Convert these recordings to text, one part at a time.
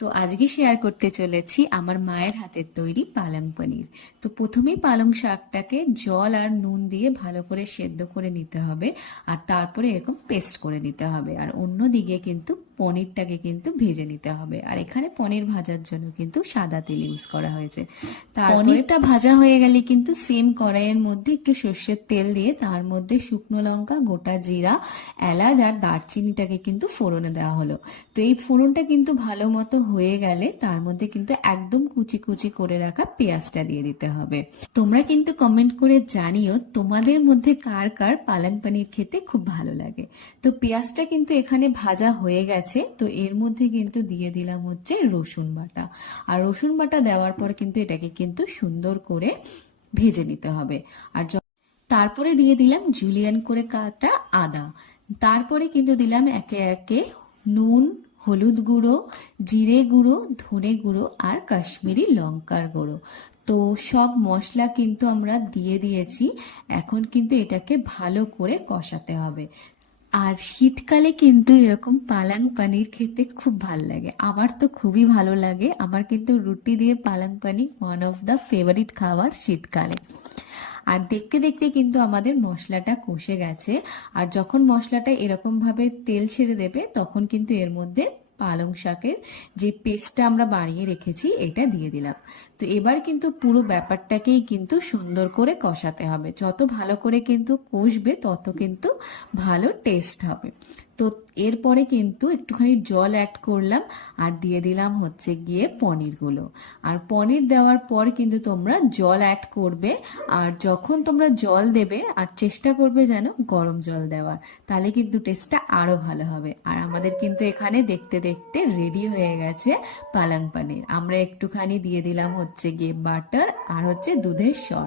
তো আজকে শেয়ার করতে চলেছি আমার মায়ের হাতের তৈরি পালং পনির। তো প্রথমেই পালং শাকটাকে জল আর নুন দিয়ে ভালো করে সেদ্ধ করে নিতে হবে, আর তারপরে এরকম পেস্ট করে নিতে হবে। আর অন্যদিকে কিন্তু পনিরটাকে কিন্তু ভেজে নিতে হবে। আর এখানে পনির ভাজার জন্য কিন্তু সাদা তেল ইউজ করা হয়েছে। পনিরটা ভাজা হয়ে গেলে কিন্তু সেম কড়াইয়ের মধ্যে একটু সর্ষের তেল দিয়ে তার মধ্যে শুকনো লঙ্কা, গোটা জিরা, এলাচ আর দারচিনিটাকে কিন্তু ফোড়নে দেওয়া হলো। তো এই ফোড়নটা কিন্তু ভালো মতো হয়ে গেলে তার মধ্যে কিন্তু একদম কুচি কুচি করে রাখা পেঁয়াজটা দিয়ে দিতে হবে। তোমরা কিন্তু কমেন্ট করে জানিও তোমাদের মধ্যে কার কার পালং পনির খেতে খুব ভালো লাগে। তো পেঁয়াজটা কিন্তু এখানে ভাজা হয়ে গেছে। তো এর মধ্যে কিন্তু দিয়ে দিলাম হচ্ছে রসুন বাটা। আর রসুন বাটা দেওয়ার পর কিন্তু এটাকে কিন্তু সুন্দর করে ভেজে নিতে হবে। আর তারপরে দিয়ে দিলাম জুলিয়ান করে কাটা আদা। তারপরে কিন্তু দিলাম একে একে নুন, হলুদ গুঁড়ো, জিরে গুঁড়ো, ধনে গুঁড়ো আর কাশ্মীরি লঙ্কার গুঁড়ো। তো সব মশলা কিন্তু আমরা দিয়ে দিয়েছি। এখন কিন্তু এটাকে ভালো করে কষাতে হবে। আর শীতকালে কিন্তু এরকম পালাং পানির খেতে খুব ভাল লাগে। আমার তো খুবই ভালো লাগে। আমার কিন্তু রুটি দিয়ে পালাং পানির ওয়ান অফ দ্য ফেভারিট খাবার শীতকালে। আর দেখতে দেখতে কিন্তু আমাদের মশলাটা কষে গেছে। আর যখন মশলাটা এরকমভাবে তেল ছেড়ে দেবে তখন কিন্তু এর মধ্যে পালং শাকের যে পেস্টটা আমরা বানিয়ে রেখেছি এটা দিয়ে দিলাম। তো এবার কিন্তু পুরো ব্যাপারটাকেই কিন্তু সুন্দর করে কষাতে হবে। যত ভালো করে কিন্তু কষবে তত কিন্তু ভালো টেস্ট হবে। তো এরপরে কিন্তু একটুখানি জল অ্যাড করলাম আর দিয়ে দিলাম হচ্ছে গিয়ে পনিরগুলো। আর পনির দেওয়ার পর কিন্তু তোমরা জল অ্যাড করবে। আর যখন তোমরা জল দেবে আর চেষ্টা করবে যেন গরম জল দেওয়ার, তাহলে কিন্তু টেস্টটা আরও ভালো হবে। আর আমাদের কিন্তু এখানে দেখতে দেখতে রেডি হয়ে গেছে পালং পনির। আমরা একটুখানি দিয়ে দিলাম হচ্ছে গিয়ে বাটার আর হচ্ছে দুধের সর।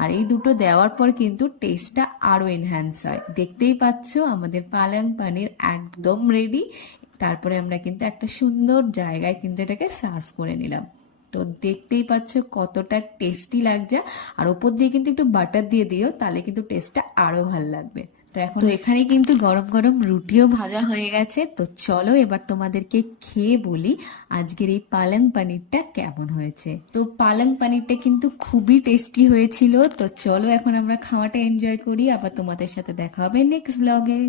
আর এই দুটো দেওয়ার পর কিন্তু টেস্টটা আরও এনহ্যান্স হয়। দেখতেই পাচ্ছ আমাদের পালং পনির একদম রেডি। তারপরে আমরা কিন্তু একটা সুন্দর জায়গায় কিন্তু এটাকে সার্ভ করে নিলাম। তো দেখতেই পাচ্ছ কতটা টেস্টি লাগছে। আর ওপর দিয়ে কিন্তু একটু বাটার দিয়ে দিও, তাহলে কিন্তু টেস্টটা আরো ভালো লাগবে। তো এখানে কিন্তু গরম গরম রুটিও ভাজা হয়ে গেছে। তো চলো এবার তোমাদেরকে খেয়ে বলি আজকের এই পালং পনিরটা কেমন হয়েছে। তো পালং পনিরটা কিন্তু খুবই টেস্টি হয়েছিল। তো চলো এখন আমরা খাওয়াটা এনজয় করি। আবার তোমাদের সাথে দেখা হবে নেক্সট ব্লগে।